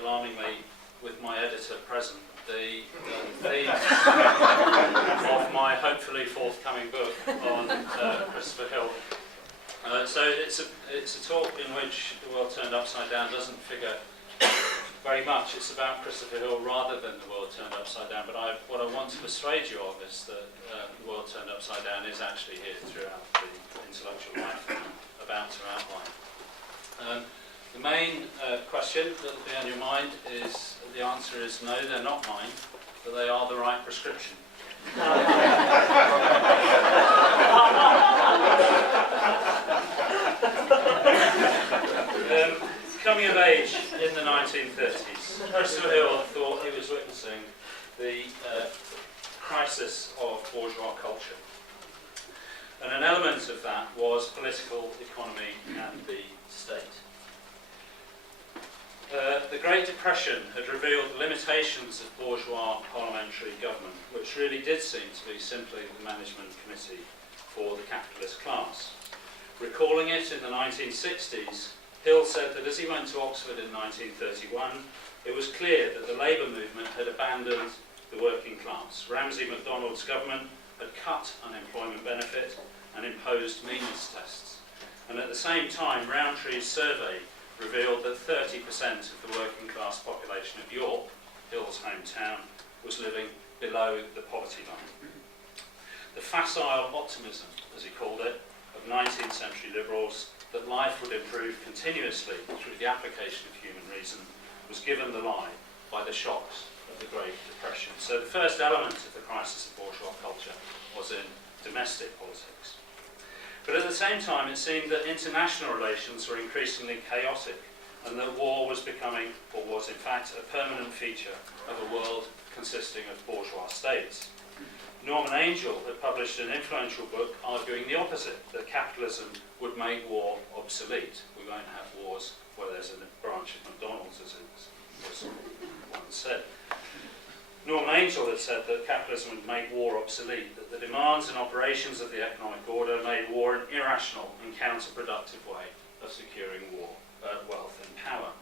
alarmingly, with my editor present, the themes of my hopefully forthcoming book on Christopher Hillm. So it's a talk in which the world turned upside down doesn't figure very much. It's about Christopher Hillm rather than the world turned upside down. But what I want to persuade you of is that the world turned upside down is actually here throughout the intellectual life that I'm about to outline. The main question that will be on your mind is, the answer is no, they're not mine, but they are the right prescription. Coming of age in the 1930s, Christopher Hillm thought he was witnessing the crisis of bourgeois culture. And an element of that was political economy and the state. The Great Depression had revealed the limitations of bourgeois parliamentary government, which really did seem to be simply the management committee for the capitalist class. Recalling it in the 1960s, Hill said that as he went to Oxford in 1931, it was clear that the labour movement had abandoned the working class. Ramsay MacDonald's government had cut unemployment benefit and imposed meanness tests. And at the same time, Rowntree's survey revealed that 30% of the working class population of York, Hill's hometown, was living below the poverty line. The facile optimism, as he called it, of 19th century liberals that life would improve continuously through the application of human reason was given the lie by the shocks of the Great Depression. So the first element of the crisis of bourgeois culture was in domestic politics. But at the same time, it seemed that international relations were increasingly chaotic and that war was becoming, or was in fact, a permanent feature of a world consisting of bourgeois states. Norman Angell had published an influential book arguing the opposite, that capitalism would make war obsolete. We won't have wars where there's a branch of McDonald's, as it was once said. Norman Angell had said that capitalism would make war obsolete, that the demands and operations of the economic order made war an irrational and counterproductive way of securing wealth and power.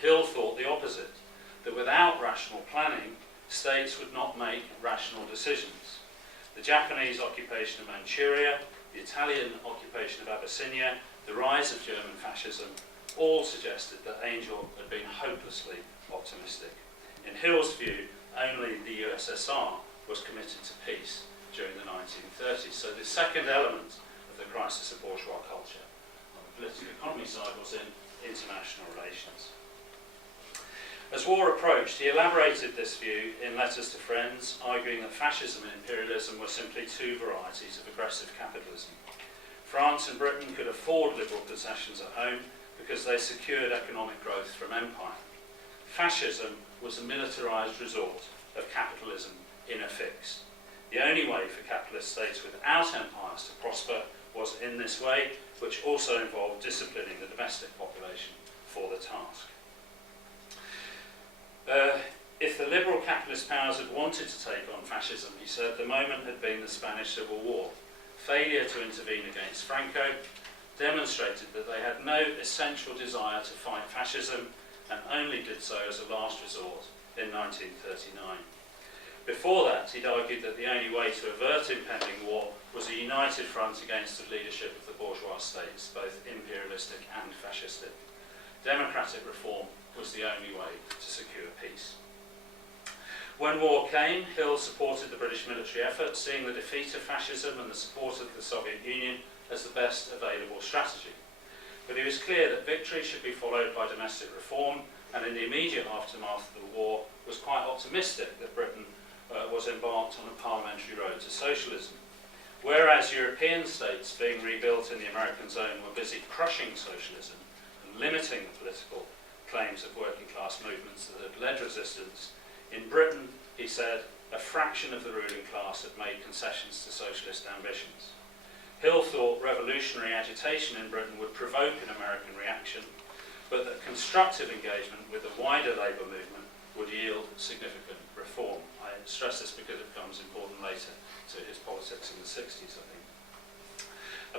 Hill thought the opposite, that without rational planning, states would not make rational decisions. The Japanese occupation of Manchuria, the Italian occupation of Abyssinia, the rise of German fascism, all suggested that Angell had been hopelessly optimistic. In Hill's view, only the USSR was committed to peace during the 1930s. So the second element of the crisis of bourgeois culture on the political economy side was in international relations. As war approached, he elaborated this view in letters to friends, arguing that fascism and imperialism were simply two varieties of aggressive capitalism. France and Britain could afford liberal concessions at home because they secured economic growth from empire. Fascism was a militarised resort of capitalism in a fix. The only way for capitalist states without empires to prosper was in this way, which also involved disciplining the domestic population for the task. If the liberal capitalist powers had wanted to take on fascism, he said, the moment had been the Spanish Civil War. Failure to intervene against Franco demonstrated that they had no essential desire to fight fascism and only did so as a last resort in 1939. Before that, he'd argued that the only way to avert impending war was a united front against the leadership of the bourgeois states, both imperialistic and fascistic. Democratic reform was the only way to secure peace. When war came, Hill supported the British military effort, seeing the defeat of fascism and the support of the Soviet Union as the best available strategy. But he was clear that victory should be followed by domestic reform, and in the immediate aftermath of the war was quite optimistic that Britain was embarked on a parliamentary road to socialism. Whereas European states being rebuilt in the American zone were busy crushing socialism and limiting the political claims of working class movements that had led resistance, in Britain, he said, a fraction of the ruling class had made concessions to socialist ambitions. Hill thought revolutionary agitation in Britain would provoke an American reaction, but that constructive engagement with the wider labour movement would yield significant reform. I stress this because it becomes important later to his politics in the 60s, I think.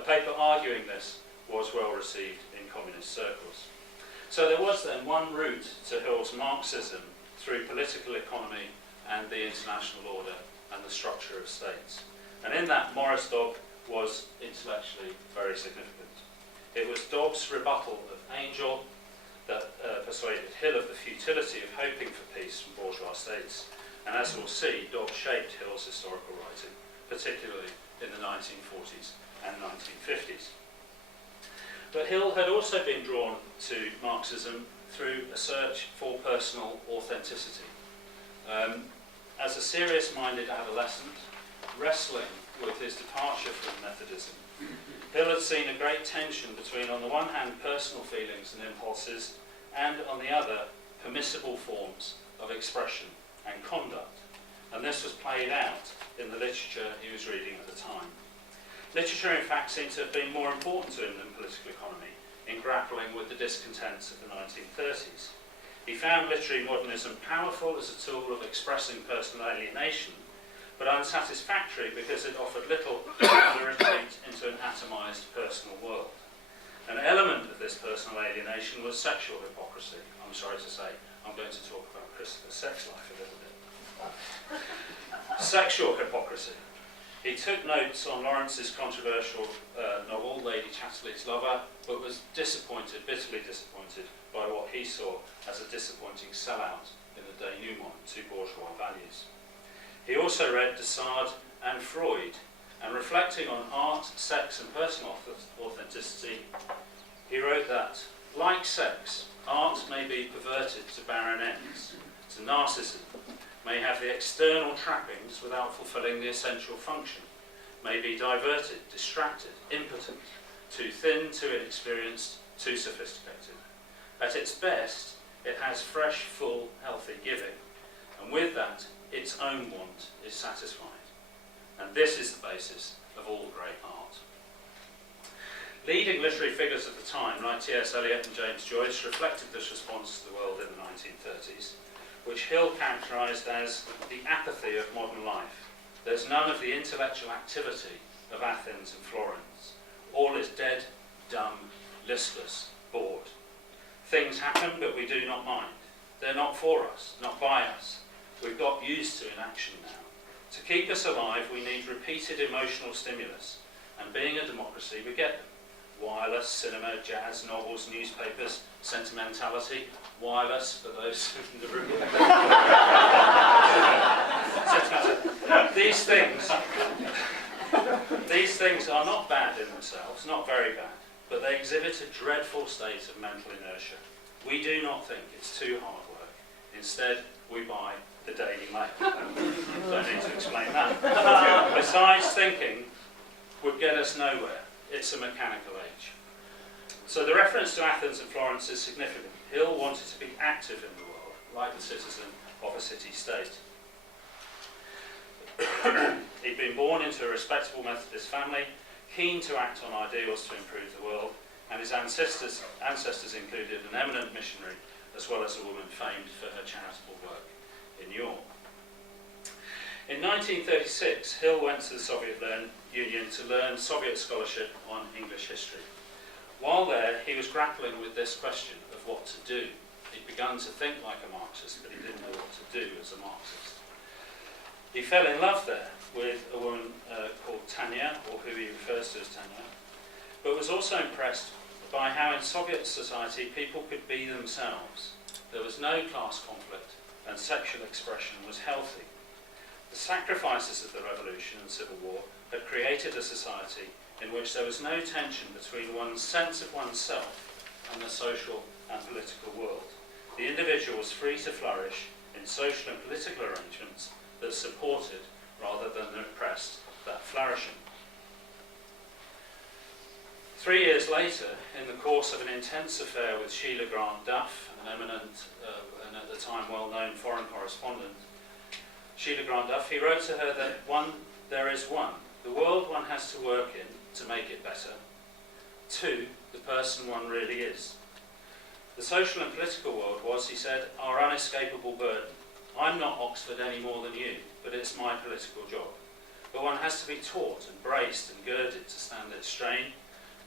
A paper arguing this was well received in communist circles. So there was then one route to Hill's Marxism through political economy and the international order and the structure of states. And in that, Morris Dobb was intellectually very significant. It was Dobb's rebuttal of Angel that persuaded Hill of the futility of hoping for peace from bourgeois states. And as we'll see, Dobb shaped Hill's historical writing, particularly in the 1940s and 1950s. But Hill had also been drawn to Marxism through a search for personal authenticity. As a serious-minded adolescent, wrestling with his departure from Methodism, Hill had seen a great tension between, on the one hand, personal feelings and impulses, and on the other, permissible forms of expression and conduct. And this was played out in the literature he was reading at the time. Literature, in fact, seemed to have been more important to him than political economy in grappling with the discontents of the 1930s. He found literary modernism powerful as a tool of expressing personal alienation, but unsatisfactory because it offered little of the retreat into an atomised personal world. An element of this personal alienation was sexual hypocrisy. I'm sorry to say, I'm going to talk about Christopher's sex life a little bit. Sexual hypocrisy. He took notes on Lawrence's controversial novel, Lady Chatterley's Lover, but was disappointed, bitterly disappointed, by what he saw as a disappointing sellout in the denouement to bourgeois values. He also read Dissent and Freud, and reflecting on art, sex and personal authenticity, he wrote that, like sex, art may be perverted to barren ends, to narcissism, may have the external trappings without fulfilling the essential function, may be diverted, distracted, impotent, too thin, too inexperienced, too sophisticated. At its best, it has fresh, full, healthy giving, and with that, its own want is satisfied. And this is the basis of all great art. Leading literary figures of the time, like T.S. Eliot and James Joyce, reflected this response to the world in the 1930s, which Hill characterised as the apathy of modern life. There's none of the intellectual activity of Athens and Florence. All is dead, dumb, listless, bored. Things happen, but we do not mind. They're not for us, not by us. We've got used to inaction now. To keep us alive, we need repeated emotional stimulus. And being a democracy, we get them. Wireless, cinema, jazz, novels, newspapers, sentimentality. Wireless, for those in the room. These things are not bad in themselves, not very bad, but they exhibit a dreadful state of mental inertia. We do not think it's too hard work. Instead, we buy the Daily Mail. Don't need to explain that. Besides, thinking would get us nowhere. It's a mechanical age. So the reference to Athens and Florence is significant. Hill wanted to be active in the world, like the citizen of a city-state. He'd been born into a respectable Methodist family, keen to act on ideals to improve the world, and his ancestors included an eminent missionary, as well as a woman famed for her charitable work in York. In 1936, Hill went to the Soviet Union to learn Soviet scholarship on English history. While there, he was grappling with this question of what to do. He'd begun to think like a Marxist, but he didn't know what to do as a Marxist. He fell in love there with a woman called Tanya, or who he refers to as Tanya, but was also impressed by how in Soviet society people could be themselves. There was no class conflict, and sexual expression was healthy. The sacrifices of the revolution and civil war had created a society in which there was no tension between one's sense of oneself and the social and political world. The individual was free to flourish in social and political arrangements that supported, rather than repressed, that flourishing. 3 years later, in the course of an intense affair with Sheila Grant Duff, an eminent and at the time well-known foreign correspondent, Sheila Grant Duff, he wrote to her that there is one, the world one has to work in to make it better. 2, the person one really is. The social and political world was, he said, our unescapable burden. I'm not Oxford any more than you, but it's my political job. But one has to be taught and braced and girded to stand its strain,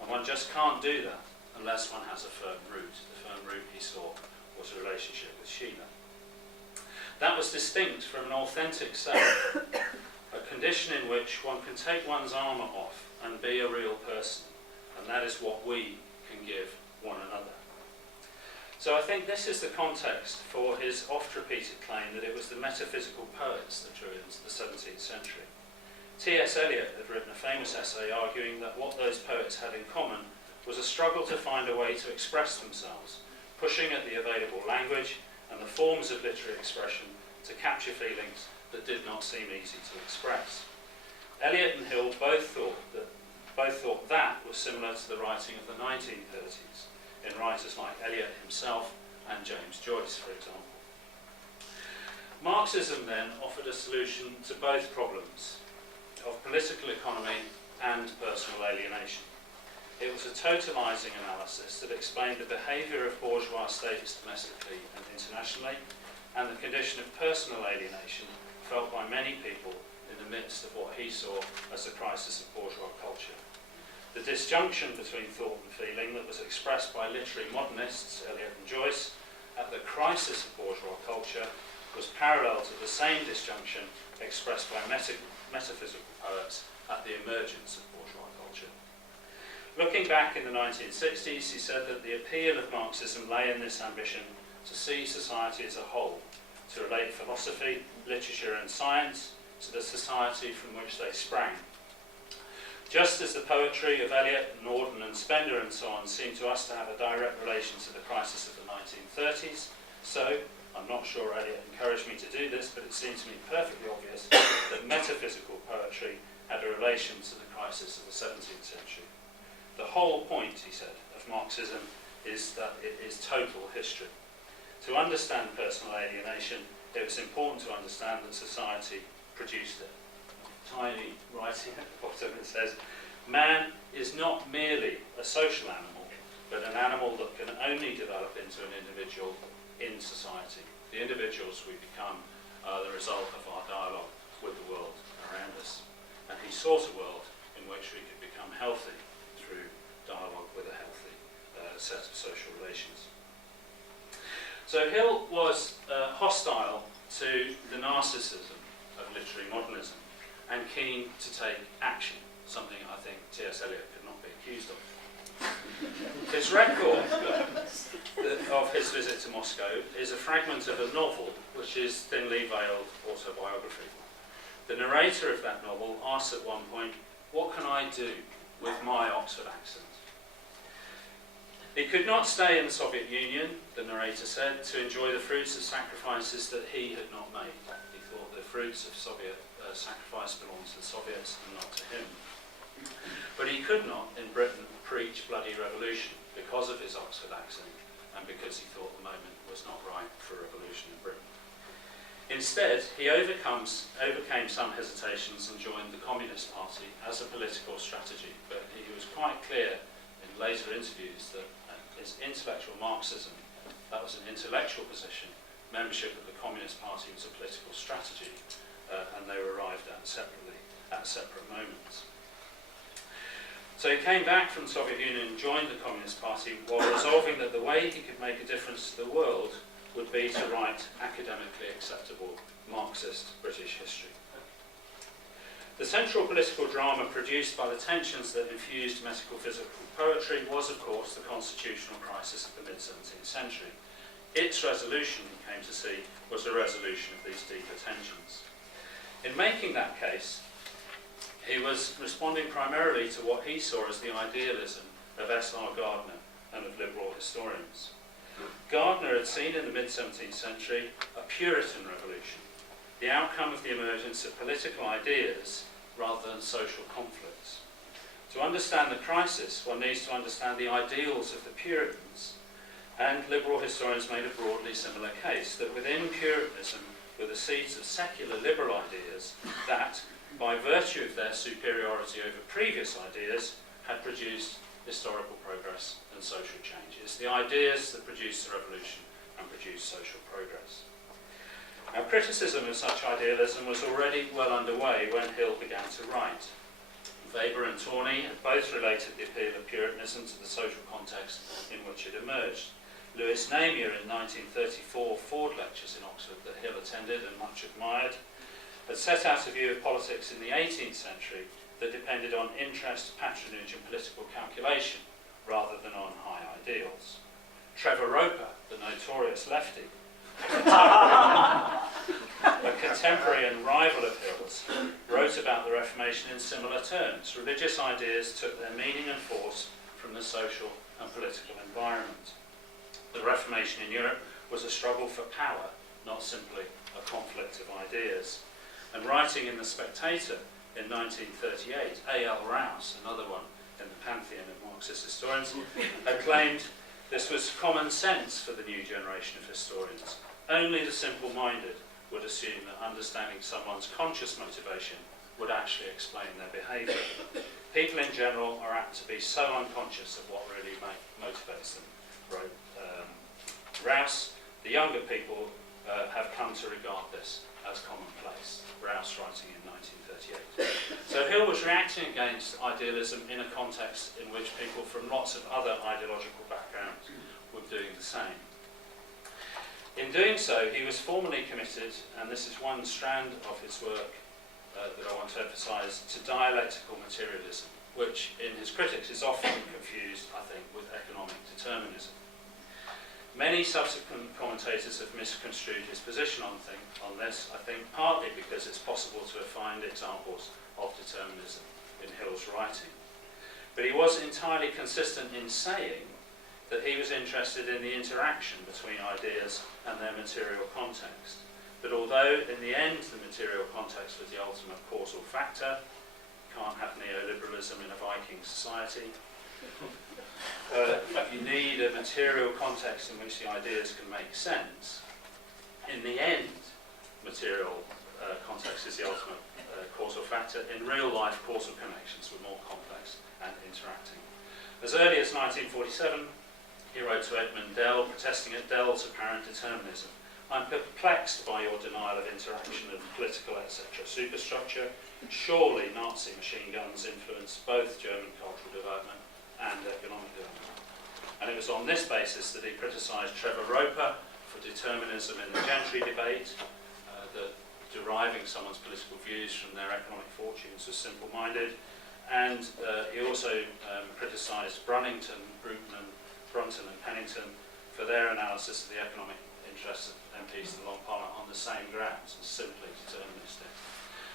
and one just can't do that unless one has a firm root. The firm root, he saw, was a relationship with Sheila. That was distinct from an authentic self, a condition in which one can take one's armour off and be a real person, and that is what we can give one another. So I think this is the context for his oft-repeated claim that it was the metaphysical poets that drew into the 17th century. T.S. Eliot had written a famous essay arguing that what those poets had in common was a struggle to find a way to express themselves, pushing at the available language and the forms of literary expression to capture feelings that did not seem easy to express. Eliot and Hill both thought that was similar to the writing of the 1930s, in writers like Eliot himself and James Joyce, for example. Marxism then offered a solution to both problems of political economy and personal alienation. It was a totalising analysis that explained the behaviour of bourgeois status domestically and internationally, and the condition of personal alienation felt by many people in the midst of what he saw as the crisis of bourgeois culture. The disjunction between thought and feeling that was expressed by literary modernists, Eliot and Joyce, at the crisis of bourgeois culture was parallel to the same disjunction expressed by metaphysical poets at the emergence of bourgeois culture. Looking back in the 1960s, he said that the appeal of Marxism lay in this ambition to see society as a whole, to relate philosophy, literature and science to the society from which they sprang. Just as the poetry of Eliot, Norden and Spender and so on seemed to us to have a direct relation to the crisis of the 1930s, so, I'm not sure Eliot encouraged me to do this, but it seems to me perfectly obvious that metaphysical poetry had a relation to the crisis of the 17th century. The whole point, he said, of Marxism is that it is total history. To understand personal alienation, it was important to understand that society produced it. Tiny writing at the bottom, it says, "Man is not merely a social animal, but an animal that can only develop into an individual in society. The individuals we become are the result of our dialogue with the world around us." And he sought a world in which we could become healthy through dialogue with a healthy set of social relations. So Hill was hostile to the narcissism of literary modernism and keen to take action, something I think T.S. Eliot could not be accused of. His record of his visit to Moscow is a fragment of a novel which is thinly veiled autobiography. The narrator of that novel asks at one point, "What can I do with my Oxford accent?" He could not stay in the Soviet Union, the narrator said, to enjoy the fruits of sacrifices that he had not made. He thought the fruits of Soviet sacrifice belonged to the Soviets and not to him. But he could not, in Britain, preach bloody revolution because of his Oxford accent and because he thought the moment was not right for revolution in Britain. Instead, he overcame some hesitations and joined the Communist Party as a political strategy, but he was quite clear in later interviews that his intellectual Marxism, that was an intellectual position, membership of the Communist Party was a political strategy, and they were arrived at separately at separate moments. So he came back from the Soviet Union and joined the Communist Party while resolving that the way he could make a difference to the world would be to write academically acceptable Marxist British history. The central political drama produced by the tensions that infused metaphysical poetry was, of course, the constitutional crisis of the mid-17th century. Its resolution, he came to see, was a resolution of these deeper tensions. In making that case, he was responding primarily to what he saw as the idealism of S.R. Gardner and of liberal historians. Gardner had seen in the mid-17th century a Puritan revolution, the outcome of the emergence of political ideas rather than social conflicts. To understand the crisis, one needs to understand the ideals of the Puritans, and liberal historians made a broadly similar case, that within Puritanism were the seeds of secular liberal ideas that, by virtue of their superiority over previous ideas, had produced historical progress and social change. It's the ideas that produced the revolution and produced social progress. Now, criticism of such idealism was already well underway when Hill began to write. Weber and Tawney had both related the appeal of Puritanism to the social context in which it emerged. Lewis Namier in 1934 Ford lectures in Oxford that Hill attended and much admired had set out a view of politics in the 18th century that depended on interest, patronage and political calculation rather than on high ideals. Trevor Roper, the notorious lefty, a contemporary and rival of Hill's, wrote about the Reformation in similar terms. Religious ideas took their meaning and force from the social and political environment. The Reformation in Europe was a struggle for power, not simply a conflict of ideas. And writing in The Spectator in 1938, A.L. Rouse, another one in the pantheon of Marxist historians, had claimed this was common sense for the new generation of historians. Only the simple-minded would assume that understanding someone's conscious motivation would actually explain their behaviour. People in general are apt to be so unconscious of what really motivates them, wrote Rouse. The younger people have come to regard this as commonplace. Rouse writing in 1938. So Hill was reacting against idealism in a context in which people from lots of other ideological backgrounds were doing the same. In doing so, he was formally committed, and this is one strand of his work that I want to emphasise, to dialectical materialism, which in his critics is often confused, I think, with economic determinism. Many subsequent commentators have misconstrued his position on this, I think, partly because it's possible to find examples of determinism in Hill's writing. But he was entirely consistent in saying that he was interested in the interaction between ideas and their material context. That although in the end the material context was the ultimate causal factor, can't have neoliberalism in a Viking society, you need a material context in which the ideas can make sense. In the end, material context is the ultimate causal factor. In real life, causal connections were more complex and interacting. As early as 1947, he wrote to Edmund Dell, protesting at Dell's apparent determinism. I'm perplexed by your denial of interaction of political, etc. superstructure. Surely Nazi machine guns influenced both German cultural development and economic development. And it was on this basis that he criticised Trevor Roper for determinism in the gentry debate, that deriving someone's political views from their economic fortunes was simple-minded, and he also criticised Brunton and Pennington for their analysis of the economic interests of MPs in the Long Parliament on the same grounds, as simply deterministic.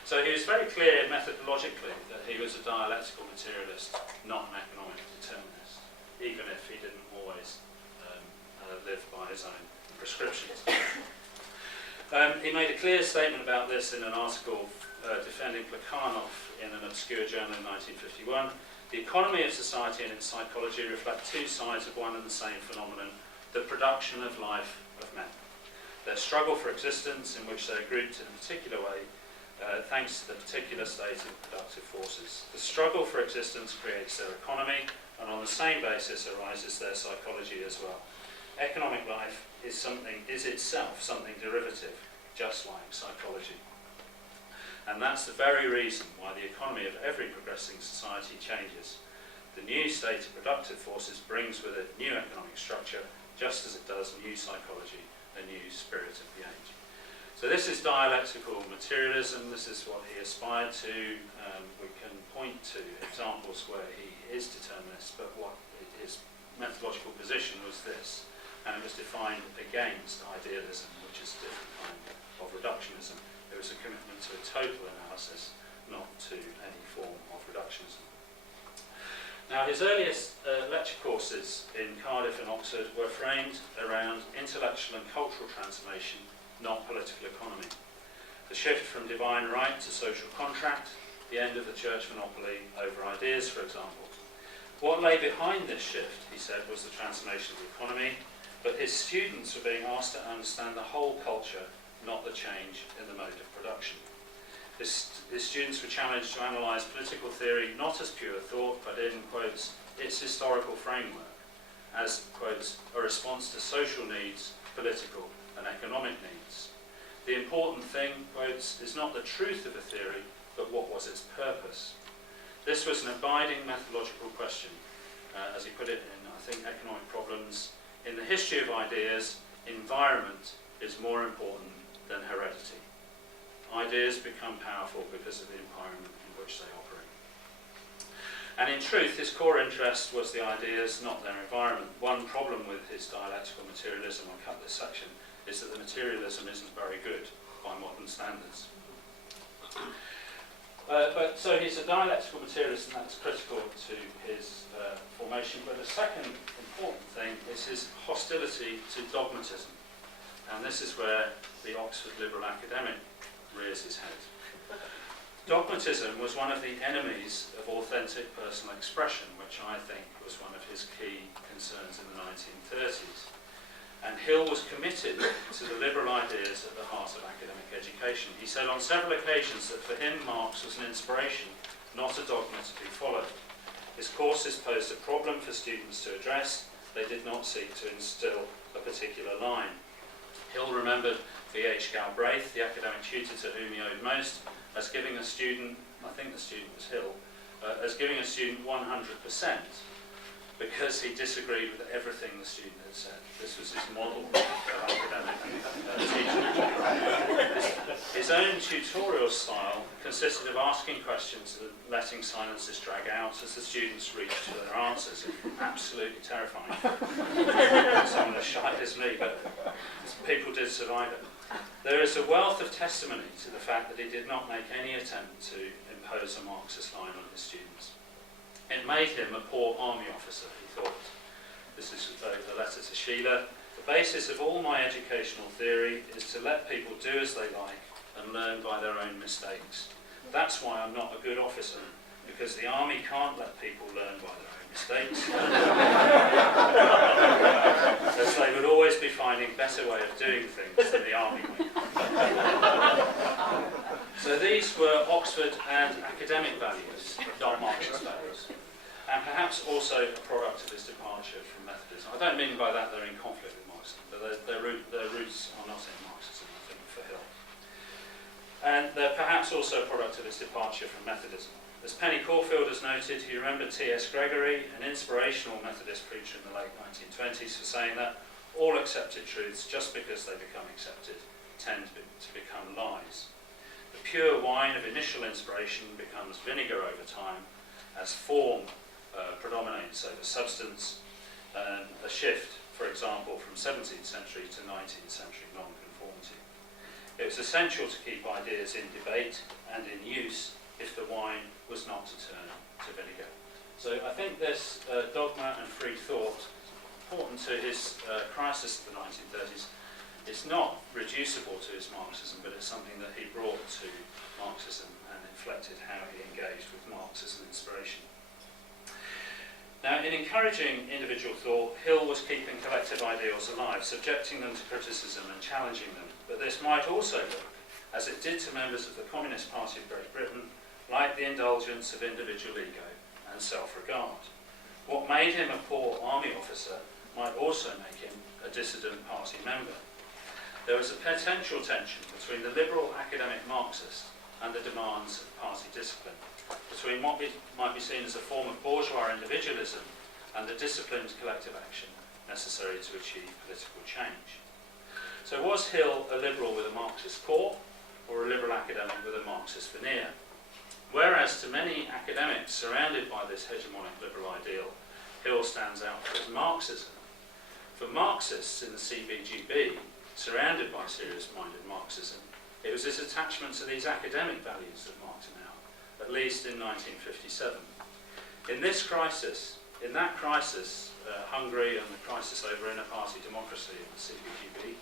So he was very clear methodologically that he was a dialectical materialist, not an economic determinist, even if he didn't always live by his own prescriptions. He made a clear statement about this in an article defending Plekhanov in an obscure journal in 1951. The economy of society and its psychology reflect two sides of one and the same phenomenon, the production of life of men. Their struggle for existence, in which they are grouped in a particular way, thanks to the particular state of productive forces. The struggle for existence creates their economy, and on the same basis arises their psychology as well. Economic life is itself something derivative, just like psychology. And that's the very reason why the economy of every progressing society changes. The new state of productive forces brings with it new economic structure, just as it does new psychology, a new spirit of the age. So this is dialectical materialism. This is what he aspired to. We can point to examples where he is determinist, but what his methodological position was this, and it was defined against idealism, which is a different kind of reductionism. There was a commitment to a total analysis, not to any form of reductionism. Now, his earliest lecture courses in Cardiff and Oxford were framed around intellectual and cultural transformation, not political economy. The shift from divine right to social contract, the end of the church monopoly over ideas, for example. What lay behind this shift, he said, was the transformation of the economy, but his students were being asked to understand the whole culture, not the change in the mode of production. His students were challenged to analyse political theory not as pure thought, but in, quotes, its historical framework, as, quotes, a response to social needs, political and economic needs. The important thing, quotes, is not the truth of a theory, but what was its purpose. This was an abiding methodological question, as he put it in, I think, Economic Problems. In the history of ideas, environment is more important than heredity. Ideas become powerful because of the environment in which they operate. And in truth, his core interest was the ideas, not their environment. One problem with his dialectical materialism, I'll cut this section, is that the materialism isn't very good by modern standards. So he's a dialectical materialist, and that's critical to his formation. But a second important thing is his hostility to dogmatism. And this is where the Oxford liberal academic rears his head. Dogmatism was one of the enemies of authentic personal expression, which I think was one of his key concerns in the 1930s. And Hill was committed to the liberal ideas at the heart of academic education. He said on several occasions that for him Marx was an inspiration, not a dogma to be followed. His courses posed a problem for students to address. They did not seek to instill a particular line. Hill remembered V.H. Galbraith, the academic tutor to whom he owed most, as giving a student, I think the student was Hill, as giving a student 100%, because he disagreed with everything the student had said. This was his model of academic teaching. His own tutorial style consisted of asking questions and letting silences drag out as the students reached for their answers. Absolutely terrifying. Someone as shy as me, but people did survive it. There is a wealth of testimony to the fact that he did not make any attempt to impose a Marxist line on his students. It made him a poor army officer, he thought. This is a letter to Sheila. The basis of all my educational theory is to let people do as they like and learn by their own mistakes. That's why I'm not a good officer, because the army can't let people learn by their own mistakes. As they would always be finding better way of doing things than the army might. So these were Oxford and academic values, not Marxist values. And perhaps also a product of his departure from Methodism. I don't mean by that they're in conflict with Marxism, but their roots are not in Marxism, I think, for Hill. And they're perhaps also a product of his departure from Methodism. As Penny Corfield has noted, he remembered T.S. Gregory, an inspirational Methodist preacher in the late 1920s, for saying that all accepted truths, just because they become accepted, tend to become lies. The pure wine of initial inspiration becomes vinegar over time, as form predominates over substance, and a shift, for example, from 17th century to 19th century non-conformity. It was essential to keep ideas in debate and in use if the wine was not to turn to vinegar. So I think this dogma and free thought, important to his crisis of the 1930s, it's not reducible to his Marxism, but it's something that he brought to Marxism and inflected how he engaged with Marx as an inspiration. Now, in encouraging individual thought, Hill was keeping collective ideals alive, subjecting them to criticism and challenging them. But this might also look, as it did to members of the Communist Party of Great Britain, like the indulgence of individual ego and self-regard. What made him a poor army officer might also make him a dissident party member. There was a potential tension between the liberal academic Marxist and the demands of party discipline, between what might be seen as a form of bourgeois individualism and the disciplined collective action necessary to achieve political change. So was Hill a liberal with a Marxist core, or a liberal academic with a Marxist veneer? Whereas to many academics surrounded by this hegemonic liberal ideal, Hill stands out for his Marxism. For Marxists in the CBGB, surrounded by serious-minded Marxism, it was his attachment to these academic values that marked him out, at least in 1957. In that crisis, Hungary and the crisis over inner-party democracy in the CBGB,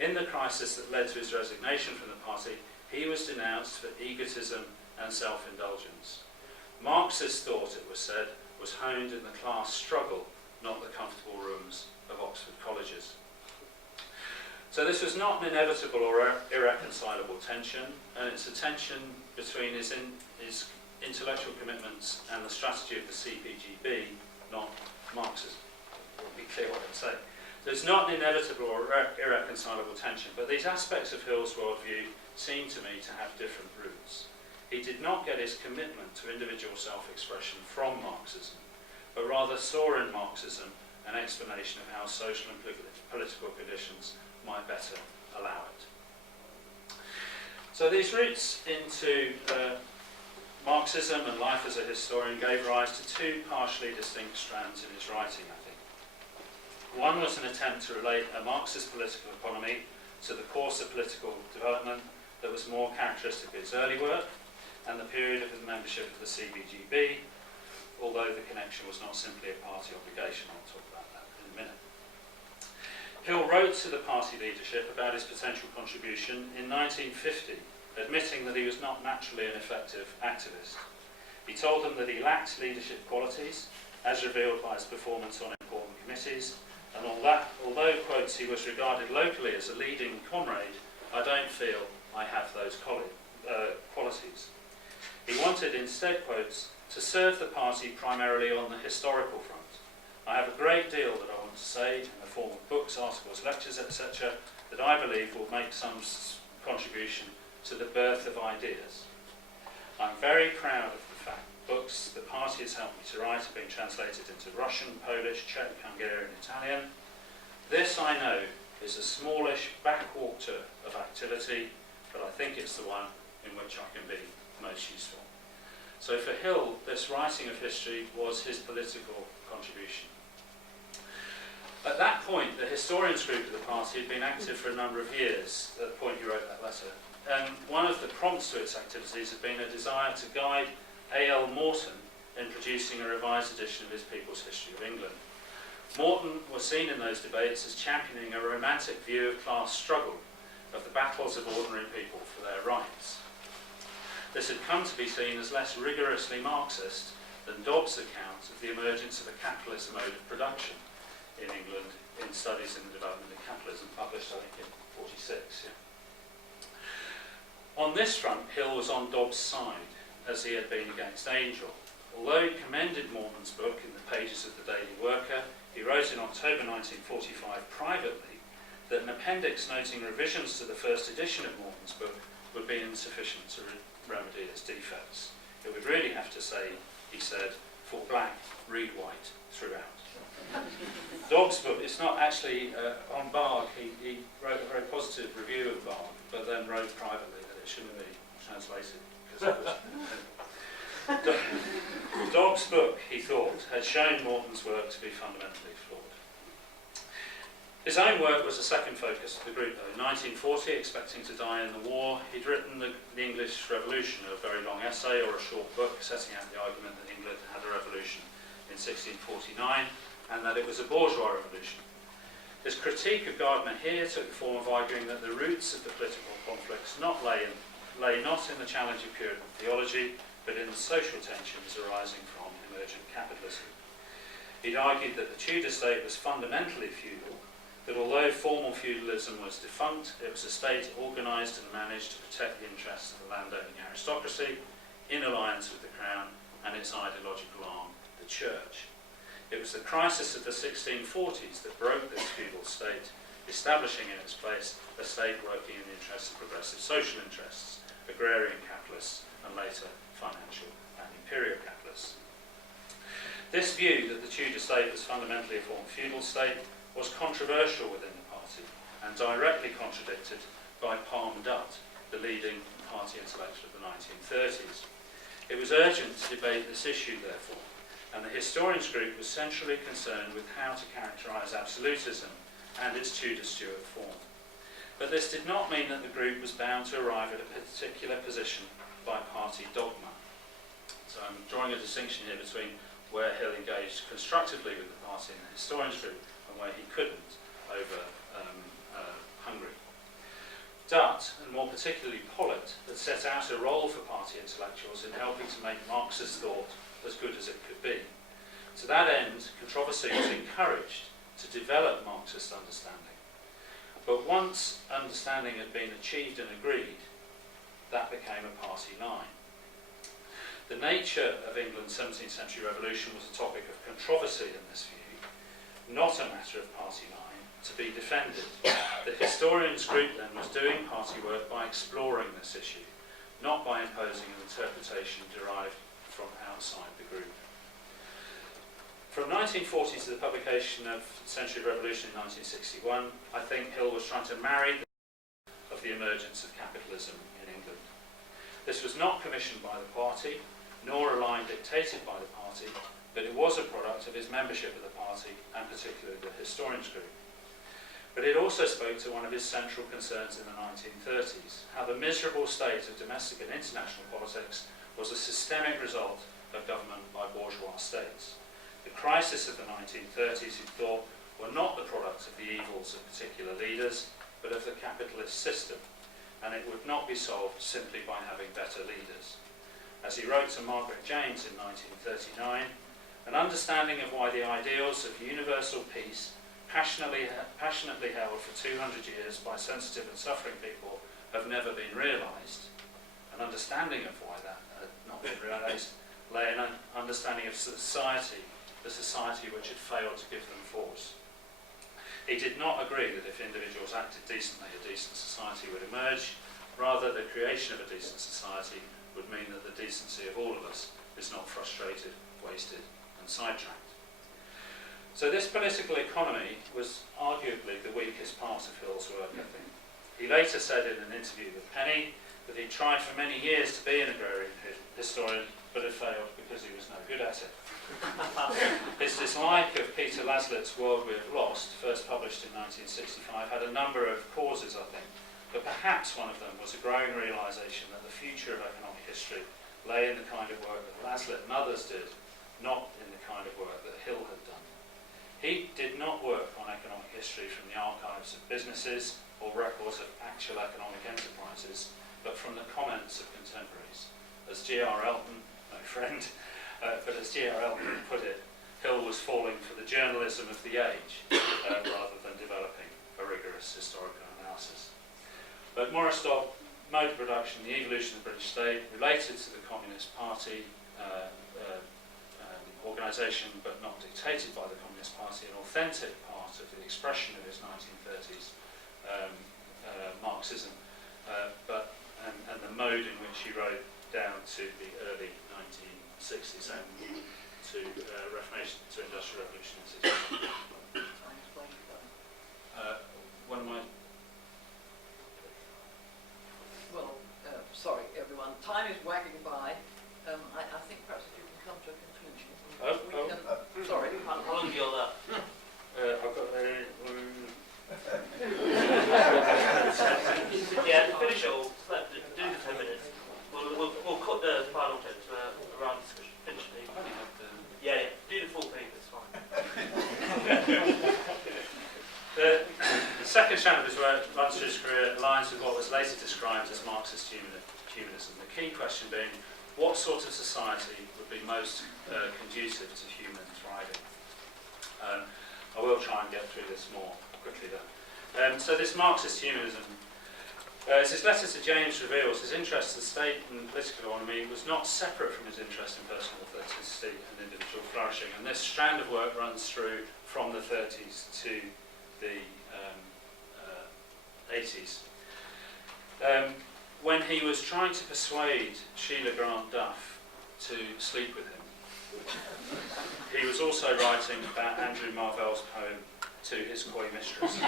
in the crisis that led to his resignation from the party, he was denounced for egotism and self-indulgence. Marxist thought, it was said, was honed in the class struggle, not the comfortable rooms of Oxford colleges. So this was not an inevitable or irreconcilable tension, and it's a tension between his intellectual commitments and the strategy of the CBGB, not Marxism. It will be clear what I'm saying. So it's not an inevitable or irreconcilable tension, but these aspects of Hill's worldview seem to me to have different roots. he did not get his commitment to individual self-expression from Marxism, but rather saw in Marxism an explanation of how social and political conditions might better allow it. So these roots into Marxism and life as a historian gave rise to two partially distinct strands in his writing, I think. One was an attempt to relate a Marxist political economy to the course of political development that was more characteristic of his early work and the period of his membership of the CBGB, although the connection was not simply a party obligation. I'll talk about that in a minute. Hill wrote to the party leadership about his potential contribution in 1950, admitting that he was not naturally an effective activist. He told them that he lacked leadership qualities, as revealed by his performance on important committees, and although, quotes, he was regarded locally as a leading comrade, I don't feel I have those qualities. He wanted instead, quotes, to serve the party primarily on the historical front. I have a great deal that I want to say in the form of books, articles, lectures, etc., that I believe will make some contribution to the birth of ideas. I'm very proud of the fact books the party has helped me to write have been translated into Russian, Polish, Czech, Hungarian, Italian. This, I know, is a smallish backwater of activity, but I think it's the one in which I can be most useful. So for Hill, this writing of history was his political contribution. At that point, the historians group of the party had been active for a number of years, at the point he wrote that letter. And one of the prompts to its activities had been a desire to guide A.L. Morton in producing a revised edition of his People's History of England. Morton was seen in those debates as championing a romantic view of class struggle, of the battles of ordinary people for their rights. This had come to be seen as less rigorously Marxist than Dobbs' account of the emergence of a capitalist mode of production in England in Studies in the Development of Capitalism, published I think in 1946. Yeah. On this front, Hill was on Dobbs' side, as he had been against Angel. Although he commended Morton's book in the pages of the Daily Worker, he wrote in October 1945 privately that an appendix noting revisions to the first edition of Morton's book would be insufficient to remedy its defects. It would really have to say, he said, for black, read white throughout. Dobbs' book, it's not actually on Barg, he wrote a very positive review of Barg, but then wrote privately that it shouldn't be translated. Dobbs' book, he thought, had shown Morton's work to be fundamentally flawed. His own work was a second focus of the group, though. In 1940, expecting to die in the war, he'd written the English Revolution, a very long essay or a short book setting out the argument that England had a revolution in 1649 and that it was a bourgeois revolution. His critique of Gardner here took the form of arguing that the roots of the political conflicts lay not in the challenge of Puritan theology, but in the social tensions arising from emergent capitalism. He'd argued that the Tudor state was fundamentally feudal, that although formal feudalism was defunct, it was a state organised and managed to protect the interests of the landowning aristocracy, in alliance with the crown and its ideological arm, the church. It was the crisis of the 1640s that broke this feudal state, establishing in its place a state working in the interests of progressive social interests, agrarian capitalists, and later financial and imperial capitalists. This view that the Tudor state was fundamentally a form of feudal state was controversial within the party and directly contradicted by Palm Dutt, the leading party intellectual of the 1930s. It was urgent to debate this issue, therefore, and the historians group was centrally concerned with how to characterise absolutism and its Tudor-Stuart form. But this did not mean that the group was bound to arrive at a particular position by party dogma. So I'm drawing a distinction here between where Hill engaged constructively with the party and the historians group and where he couldn't over Hungary. Dutt, and more particularly Pollitt, had set out a role for party intellectuals in helping to make Marxist thought as good as it could be. To that end, controversy was encouraged to develop Marxist understanding. But once understanding had been achieved and agreed, that became a party line. The nature of England's 17th century revolution was a topic of controversy in this view, not a matter of party line to be defended. The historians group then was doing party work by exploring this issue, not by imposing an interpretation derived from outside the group. From 1940 to the publication of Century of Revolution in 1961, I think Hill was trying to marry the of the emergence of capitalism in England. This was not commissioned by the party, nor a line dictated by the party, but it was a product of his membership of the party, and particularly the historians group. But it also spoke to one of his central concerns in the 1930s, how the miserable state of domestic and international politics was a systemic result of government by bourgeois states. The crisis of the 1930s, he thought, were not the product of the evils of particular leaders, but of the capitalist system, and it would not be solved simply by having better leaders. As he wrote to Margaret James in 1939, an understanding of why the ideals of universal peace, passionately held for 200 years by sensitive and suffering people, have never been realised. An understanding of why that had not been realised lay in an understanding of society, the society which had failed to give them force. He did not agree that if individuals acted decently, a decent society would emerge. Rather, the creation of a decent society would mean that the decency of all of us is not frustrated, wasted, and sidetracked. So this political economy was arguably the weakest part of Hill's work, I think. He later said in an interview with Penny that he tried for many years to be an agrarian historian, but had failed because he was no good at it. His dislike of Peter Laslitt's World We Have Lost, first published in 1965, had a number of causes, I think, but perhaps one of them was a growing realisation that the future of economic history lay in the kind of work that Laslitt and others did, not in the kind of work that Hill had done. He did not work on economic history from the archives of businesses or records of actual economic enterprises, but from the comments of contemporaries. As G.R. Elton, my friend, but as G.R. Elton put it, Hill was falling for the journalism of the age rather than developing a rigorous historical analysis. But Morris Dobb, mode of production, the evolution of the British state, related to the Communist Party organisation, but not dictated by the Communist Party, an authentic part of the expression of his 1930s Marxism, and the mode in which he wrote down to the early 1960s and to Reformation, to Industrial Revolution in 60s. When am I? Well, sorry everyone, time is wagging by. I think perhaps if you can come to a conclusion. Sorry. How long have you got left? I've got Yeah, finish it all. Do the 10 minutes. We'll cut the final bit around discussion. Finish the. Yeah, do the full thing. It's fine. The second strand of his work runs through his career, aligns with what was later described as Marxist humanism. The key question being, what sort of society would be most conducive to human thriving? I will try and get through this more quickly though. So this Marxist humanism, as his letter to James reveals, his interest in state and political economy was not separate from his interest in personal authenticity and individual flourishing, and this strand of work runs through from the 30s to the 80s. When he was trying to persuade Sheila Grant Duff to sleep with him, he was also writing about Andrew Marvell's poem To His Coy Mistress. An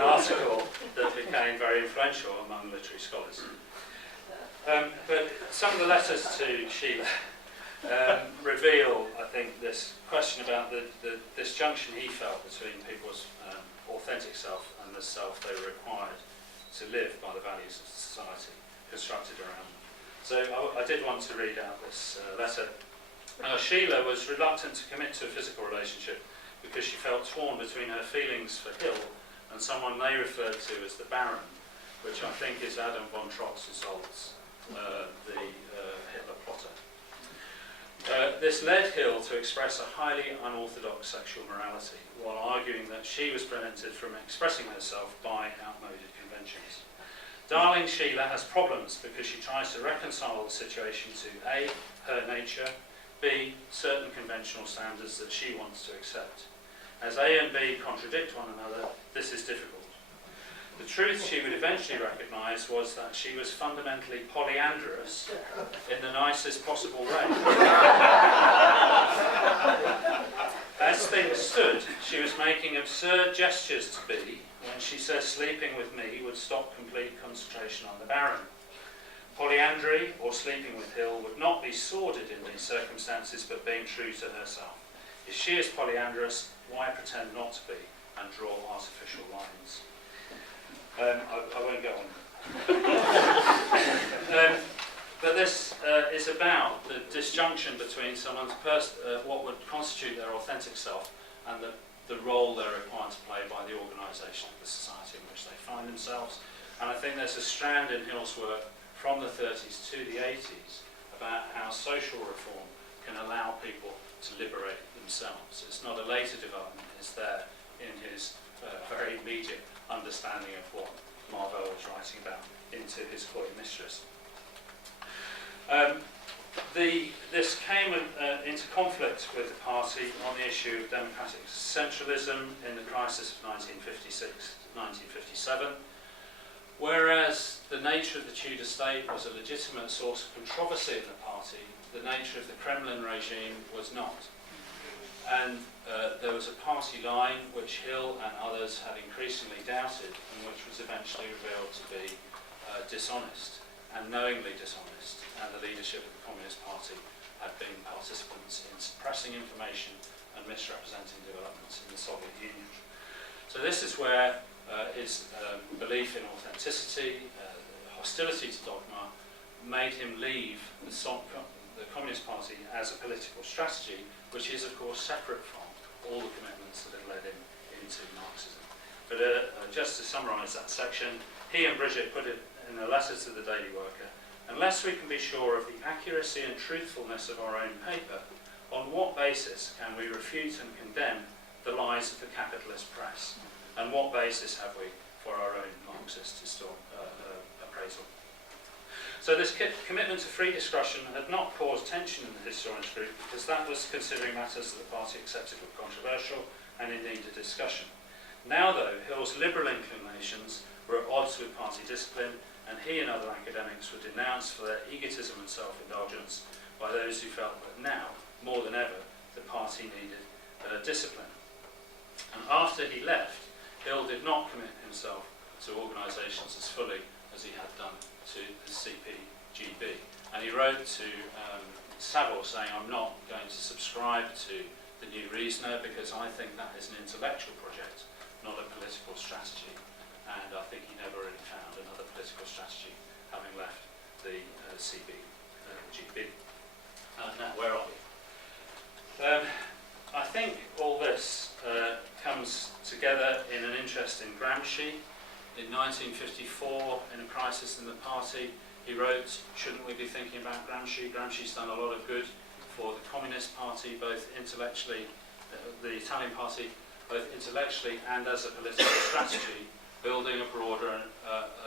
article that became very influential among literary scholars. But some of the letters to Sheila reveal, I think, this question about the disjunction he felt between people's authentic self and the self they were required to live by the values of society constructed around them. So I did want to read out this letter. Sheila was reluctant to commit to a physical relationship because she felt torn between her feelings for Hill and someone they referred to as the Baron, which I think is Adam von Troxelsolz, the Hitler plotter. This led Hill to express a highly unorthodox sexual morality, while arguing that she was prevented from expressing herself by outmoded conventions. Darling Sheila has problems because she tries to reconcile the situation to A, her nature, B, certain conventional standards that she wants to accept. As A and B contradict one another, this is difficult. The truth she would eventually recognise was that she was fundamentally polyandrous in the nicest possible way. As things stood, she was making absurd gestures to B when she said sleeping with me would stop complete concentration on the Baron. Polyandry, or sleeping with Hill, would not be sordid in these circumstances, but being true to herself. If she is polyandrous, why pretend not to be and draw artificial lines? I won't go on. But this is about the disjunction between someone's what would constitute their authentic self and the role they're required to play by the organisation of the society in which they find themselves. And I think there's a strand in Hill's work from the 30s to the 80s about how social reform can allow people to liberate themselves. It's not a later development, it's there in his very immediate understanding of what Marvell was writing about into his Coy Mistress. This came into conflict with the party on the issue of democratic centralism in the crisis of 1956-1957, whereas the nature of the Tudor state was a legitimate source of controversy in the party, the nature of the Kremlin regime was not. And there was a party line which Hill and others had increasingly doubted and which was eventually revealed to be dishonest and knowingly dishonest, and the leadership of the Communist Party had been participants in suppressing information and misrepresenting developments in the Soviet Union. So this is where his belief in authenticity, hostility to dogma, made him leave the Communist Party as a political strategy, which is of course separate from all the commitments that had led him into Marxism. But just to summarise that section, he and Braddick put it in a letter to the Daily Worker: unless we can be sure of the accuracy and truthfulness of our own paper, on what basis can we refute and condemn the lies of the capitalist press? And what basis have we for our own Marxist appraisal? So this commitment to free discussion had not caused tension in the historians group, because that was considering matters that the party accepted were controversial and in need of discussion. Now though, Hill's liberal inclinations were at odds with party discipline, and he and other academics were denounced for their egotism and self-indulgence by those who felt that now, more than ever, the party needed discipline. And after he left, Hill did not commit himself to organisations as fully as he had done to the CPGB. And he wrote to Saville saying, I'm not going to subscribe to the New Reasoner because I think that is an intellectual project, not a political strategy. And I think he never really found another political strategy having left the CPGB. Now, where are we? I think all this comes together in an interest in Gramsci. In 1954, in A Crisis in the Party, he wrote, shouldn't we be thinking about Gramsci? Gramsci's done a lot of good for the Communist Party, both intellectually, the Italian Party, both intellectually and as a political strategy, building a broader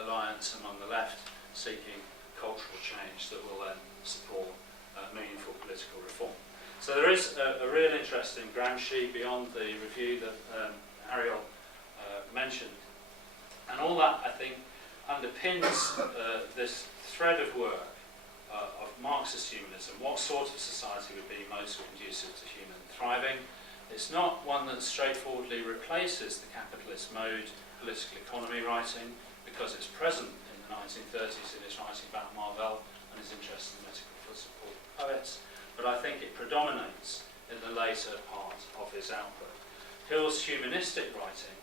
alliance among the left, seeking cultural change that will then support meaningful political reform. So there is a real interest in Gramsci beyond the review that Ariel mentioned. And all that, I think, underpins this thread of work of Marxist humanism. What sort of society would be most conducive to human thriving? It's not one that straightforwardly replaces the capitalist mode political economy writing, because it's present in the 1930s in his writing about Marvell and his interest in metaphysical poets, but I think it predominates in the later part of his output. Hill's humanistic writing,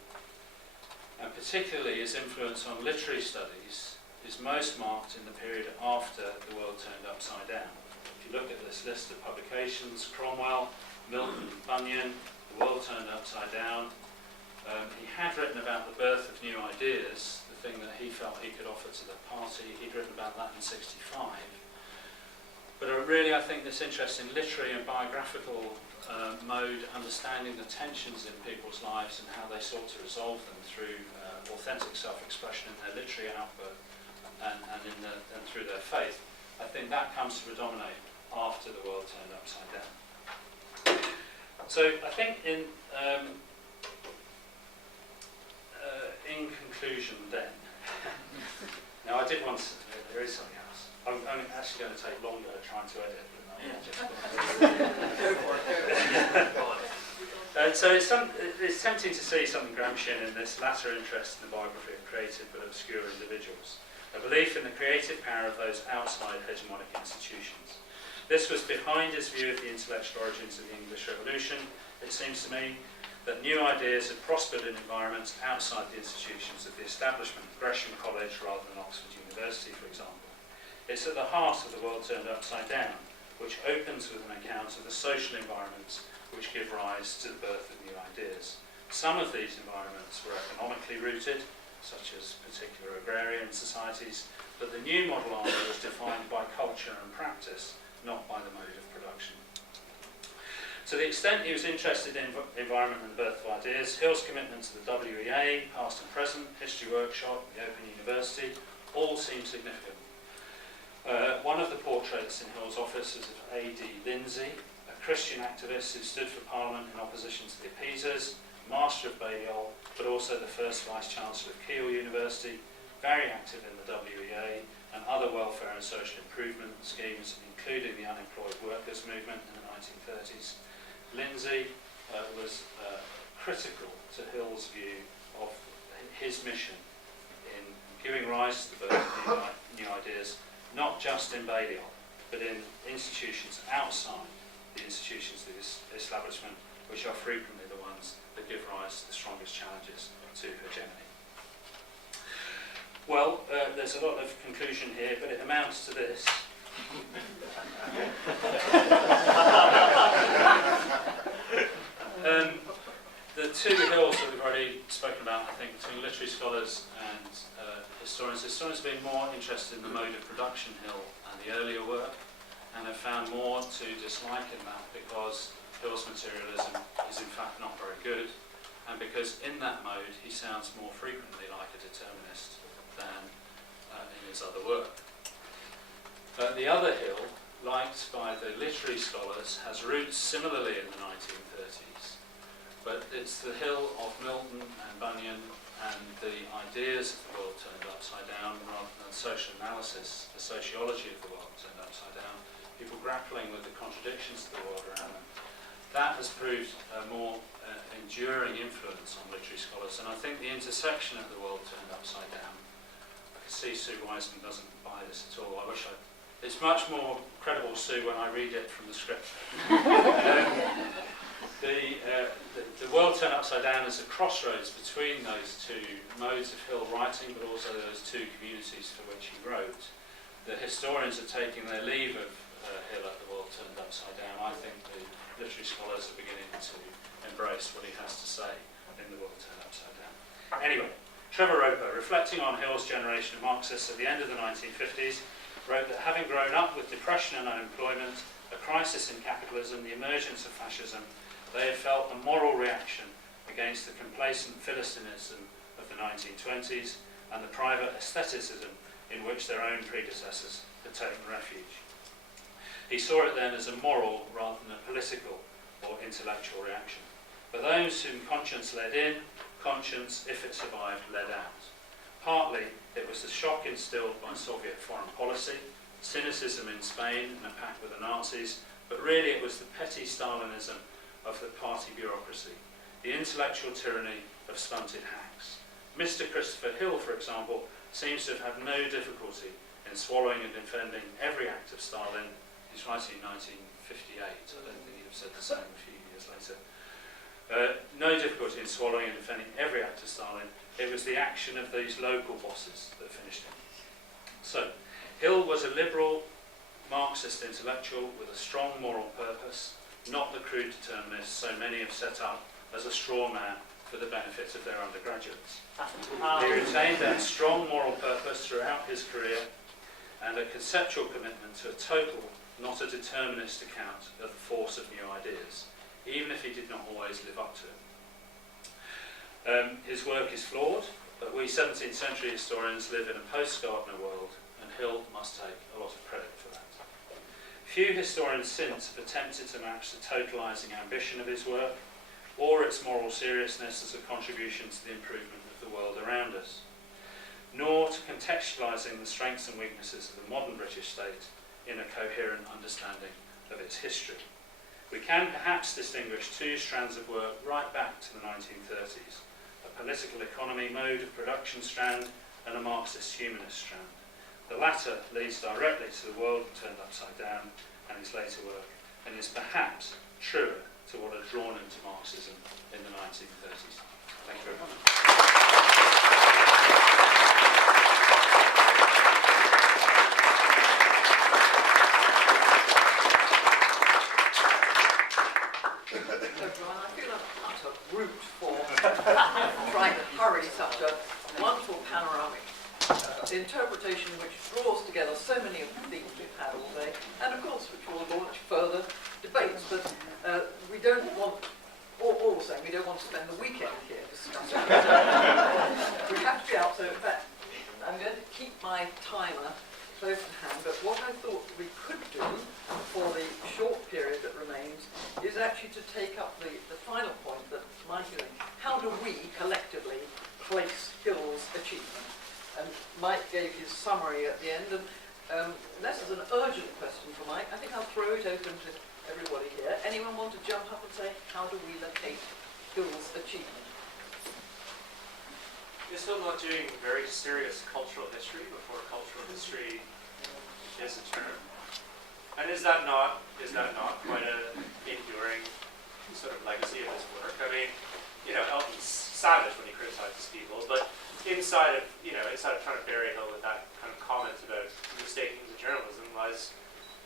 and particularly his influence on literary studies, is most marked in the period after the world turned upside down. If you look at this list of publications, Cromwell, Milton, Bunyan, the world turned upside down. He had written about the birth of new ideas, the thing that he felt he could offer to the party. He'd written about that in '65. But really, I think this interest in literary and biographical mode, understanding the tensions in people's lives and how they sought to resolve them through authentic self-expression in their literary output and through their faith, I think that comes to predominate after the world turned upside down. So I think in in conclusion then, now I did want to, there is something else. I'm actually going to take longer trying to edit than I just Go for it. So it's tempting to see something Gramscian in this latter interest in the biography of creative but obscure individuals, a belief in the creative power of those outside hegemonic institutions. This was behind his view of the intellectual origins of the English Revolution. It seems to me that new ideas had prospered in environments outside the institutions of the establishment, Gresham College rather than Oxford University, for example. It's at the heart of The World Turned Upside Down, which opens with an account of the social environments which give rise to the birth of new ideas. Some of these environments were economically rooted, such as particular agrarian societies, but the new model army was defined by culture and practice, not by the mode of production. To the extent he was interested in environment and the birth of ideas, Hill's commitment to the WEA, past and present, history workshop, the Open University, all seem significant. One of the portraits in Hill's office is of A.D. Lindsay, a Christian activist who stood for Parliament in opposition to the appeasers, master of Balliol, but also the first Vice-Chancellor of Keele University, very active in the WEA and other welfare and social improvement schemes, including the unemployed workers movement in the 1930s. Lindsay was critical to Hill's view of his mission in giving rise to the birth of new ideas, not just in Balliol, but in institutions outside the institutions of this establishment, which are frequently the ones that give rise to the strongest challenges to hegemony. Well, there's a lot of conclusion here, but it amounts to this. The two hills that we've already spoken about, I think, between literary scholars and historians. Historians have been more interested in the mode of production hill and the earlier work, and have found more to dislike in that because Hill's materialism is in fact not very good, and because in that mode he sounds more frequently like a determinist than in his other work. The other hill, liked by the literary scholars, has roots similarly in the 1930s, but it's the hill of Milton and Bunyan and the ideas of the world turned upside down rather than social analysis, the sociology of the world turned upside down, people grappling with the contradictions of the world around them. That has proved a more enduring influence on literary scholars, and I think the intersection of the world turned upside down, I can see Sue Wiseman doesn't buy this at all. It's much more credible, Sue, when I read it from the script. The world turned upside down as a crossroads between those two modes of Hill writing, but also those two communities for which he wrote. The historians are taking their leave of Hill at the world turned upside down. I think the literary scholars are beginning to embrace what he has to say in the world turned upside down. Anyway, Trevor Roper, reflecting on Hill's generation of Marxists at the end of the 1950s, wrote that having grown up with depression and unemployment, a crisis in capitalism, the emergence of fascism, they had felt a moral reaction against the complacent philistinism of the 1920s and the private aestheticism in which their own predecessors had taken refuge. He saw it then as a moral rather than a political or intellectual reaction. For those whom conscience led in, conscience, if it survived, led out. Partly, it was the shock instilled by Soviet foreign policy, cynicism in Spain and a pact with the Nazis, but really it was the petty Stalinism of the party bureaucracy, the intellectual tyranny of stunted hacks. Mr. Christopher Hill, for example, seems to have had no difficulty in swallowing and defending every act of Stalin. He's writing in 1958, I don't think he'd have said the same a few years later. No difficulty in swallowing and defending every act of Stalin. It was the action of these local bosses that finished him. So, Hill was a liberal Marxist intellectual with a strong moral purpose, not the crude determinist so many have set up as a straw man for the benefit of their undergraduates. He retained that strong moral purpose throughout his career and a conceptual commitment to a total, not a determinist account of the force of new ideas, even if he did not always live up to it. His work is flawed, but we 17th century historians live in a post-Gardner world, and Hill must take a lot of credit for that. Few historians since have attempted to match the totalising ambition of his work, or its moral seriousness as a contribution to the improvement of the the world around us, nor to contextualising the strengths and weaknesses of the modern British state in a coherent understanding of its history. We can perhaps distinguish two strands of work right back to the 1930s, a political economy mode of production strand and a Marxist humanist strand. The latter leads directly to the world turned upside down and his later work, and is perhaps truer to what had drawn him to Marxism in the 1930s. Thank you very much. Everyone, I feel I'm utter brute for trying to hurry such a wonderful panoramic interpretation which draws together so many of the themes we've had all day, and of course which will launch further debates. But we don't want, all the same, we don't want to spend the weekend here discussing it. We have to be out, so in fact, I'm going to keep my timer close at hand, but what I thought we could do for the short period that remains is actually to take up the final point that Mike is doing. How do we collectively place Hill's achievement? And Mike gave his summary at the end, and this is an urgent question for Mike. I think I'll throw it open to everybody here. Anyone want to jump up and say, how do we locate Hill's achievement? You're still not doing very serious cultural history before cultural history is a term. And is that not quite an enduring sort of legacy of his work? I mean, you know, Elton's savage when he criticizes people, but inside of trying to bury Hill with that kind of comment about mistaking the journalism lies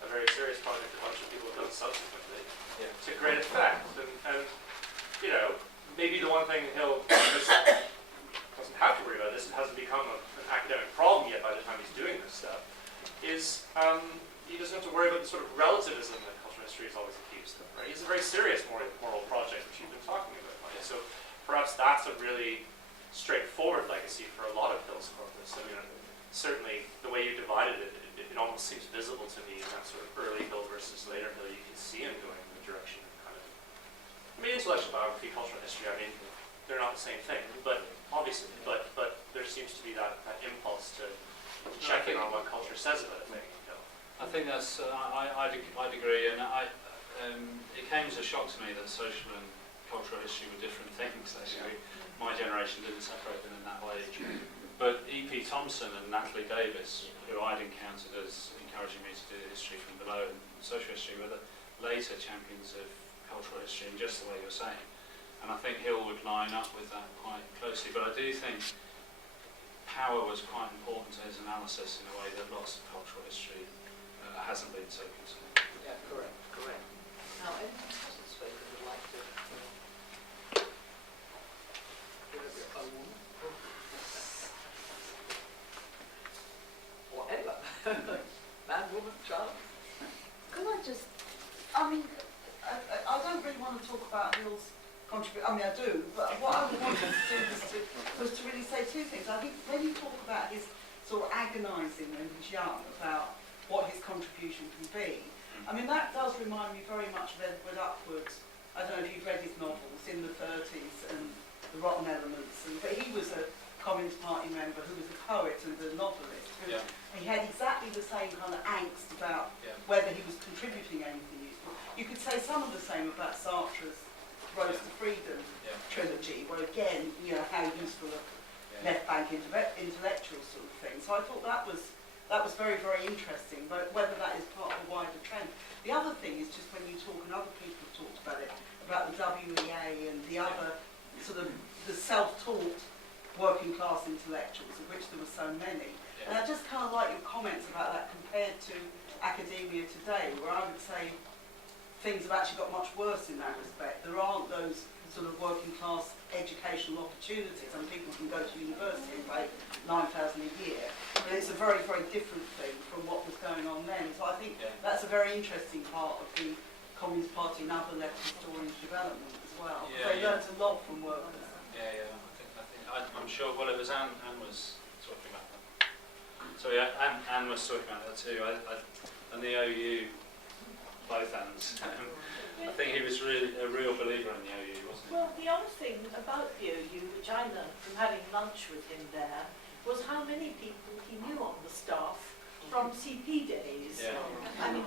a very serious project a bunch of people have done subsequently to great effect. And you know, maybe the one thing Hill doesn't have to worry about this, it hasn't become an academic problem yet by the time he's doing this stuff, is he doesn't have to worry about the sort of relativism that cultural history is always accused of, right? It's a very serious moral project, which you've been talking about, Mike. So perhaps that's a really straightforward legacy for a lot of Hill's corpus. I mean, certainly the way you divided it, it almost seems visible to me in that sort of early Hill versus later Hill. You can see him going in the direction of kind of, I mean, intellectual biography, cultural history, I mean, they're not the same thing, but obviously, but there seems to be that impulse to check in on what culture says about a thing. You know? I think that's, I'd agree, and it came as a shock to me that social and cultural history were different things, actually. My generation didn't separate them in that way. But E.P. Thompson and Natalie Davis, who I'd encountered as encouraging me to do history from below and social history, were the later champions of cultural history, in just the way you're saying. And I think Hill would line up with that quite closely. But I do think power was quite important to his analysis in a way that lots of cultural history hasn't been so concerned. Yeah, correct. Now, anyone else hasn't spoken would like to give it a woman? Or anyone? Man, woman, child? Could I just, I mean, I don't really want to talk about Hill's contribution, I mean I do, but what I wanted to do was to really say two things. I think when you talk about his sort of agonising when he's young about what his contribution can be, I mean that does remind me very much of Edward Upward's, I don't know if you've read his novels, in the 30s and The Rotten Elements, but he was a Communist Party member who was a poet and a novelist. Who, he had exactly the same kind of angst about whether he was contributing anything useful. You could say some of the same about Sartre's Rose to Freedom trilogy, where again, you know, how useful a left bank intellectual sort of thing. So I thought that was very, very interesting, but whether that is part of a wider trend. The other thing is just when you talk, and other people have talked about it, about the WEA and the other sort of the self-taught working class intellectuals, of which there were so many. And I just kind of like your comments about that compared to academia today, where I would say things have actually got much worse in that respect. There aren't those sort of working class educational opportunities, and people can go to university and pay £9,000 a year. But it's a very, very different thing from what was going on then. So I think that's a very interesting part of the Communist Party and other left historians' development as well. They learnt a lot from workers. I'm sure. Well, it was Anne was talking about that. So Anne was talking about that too. And the OU, both Annes. I think he was really a real believer in the OU, wasn't wasn't it? Well, the other thing about the OU, which I learned from having lunch with him there, was how many people he knew on the staff from CP days. Yeah. I mean,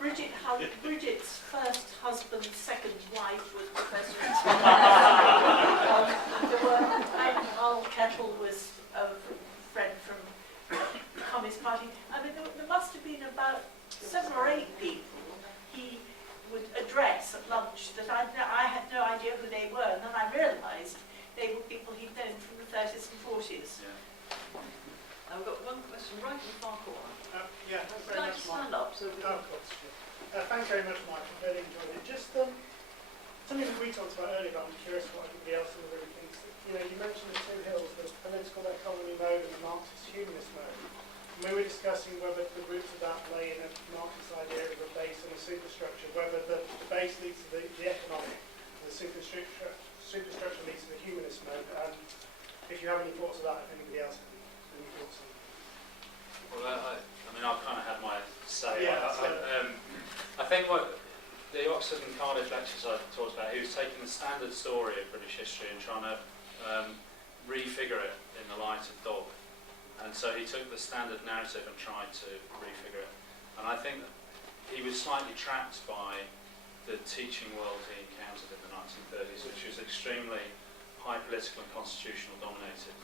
Bridget's first husband's second wife was Professor. There were, Al Kettle was a friend from the Communist Party. I mean, there must have been about 7 or 8 people he would address at lunch that I had no idea who they were, and then I realised they were people he'd known from the 30s and 40s. Yeah. I've got one question right in the far corner. Yeah, thanks Would very you like much, to Mike. stand up so we Of course, yeah. Thanks very much, Mike. I really enjoyed it. Just something that we talked about earlier, but I'm curious what everybody else in the room thinks. You mentioned the two hills, the political economy mode and the Marxist humanist mode. And we were discussing whether the roots of that lay in a Marxist idea of a base and a superstructure, whether the base leads to the economic, and the superstructure leads to the humanist mode. And if you have any thoughts on that, if anybody else has any thoughts on that. Well, I mean, I've kind of had my say. Yeah, I think what the Oxford and Cardiff lectures I talked about, he was taking the standard story of British history and trying to refigure it in the light of Dog. And so he took the standard narrative and tried to refigure it. And I think that he was slightly trapped by the teaching world he encountered in the 1930s, which was extremely high political and constitutional dominated.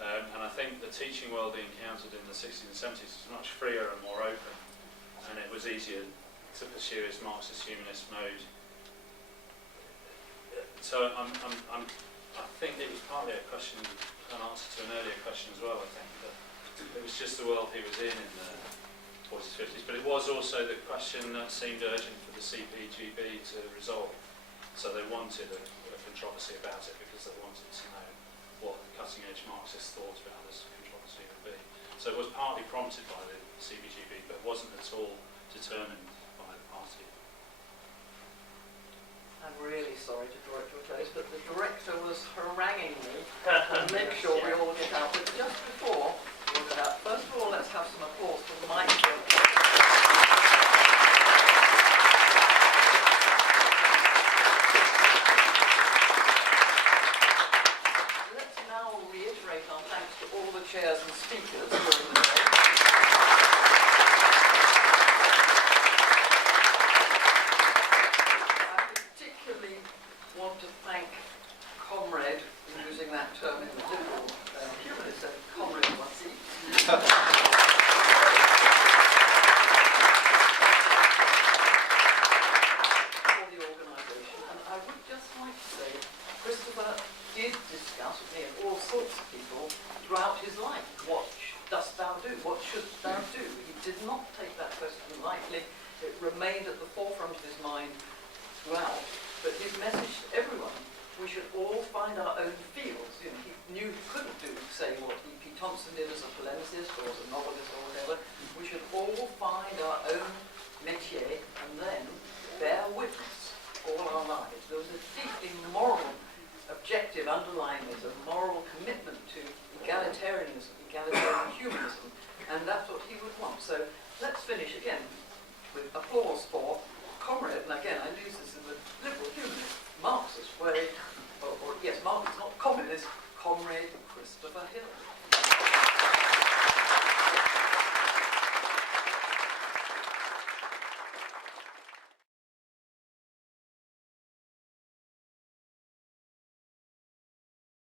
And I think the teaching world he encountered in the 60s and 70s was much freer and more open, and it was easier to pursue his Marxist humanist mode. So I think it was partly a question, an answer to an earlier question as well. I think that it was just the world he was in the 40s, 50s, but it was also the question that seemed urgent for the CPGB to resolve. So they wanted a controversy about it because they wanted to know what the cutting-edge Marxist thought about this controversy would be. So it was partly prompted by the CPGB, but wasn't at all determined by the party. I'm really sorry to draw it to a close, but the director was haranguing me to make sure we all get out. But just before we get out, first of all, let's have some applause for Mike. Let's now reiterate our thanks to all the chairs and speakers during the day. Want to thank Comrade, using that term in the liberal humanist, Comrade Watsi, for the organisation. And I would just like to say, Christopher did discuss with me and all sorts of people throughout his life, what dost thou do? What shouldst thou do? He did not take that question lightly. It remained at the forefront of his mind throughout. But his message to everyone, we should all find our own fields. He knew he couldn't say what E.P. Thompson did as a polemicist or as a novelist or whatever. We should all find our own métier and then bear witness all our lives. There was a deeply moral objective underlying this, a moral commitment to egalitarianism, egalitarian humanism, and that's what he would want. So let's finish again with applause for Comrade, and again I use this in the liberal humanist, Marxist way, or yes, Marxist, not communist, Comrade Christopher Hillm.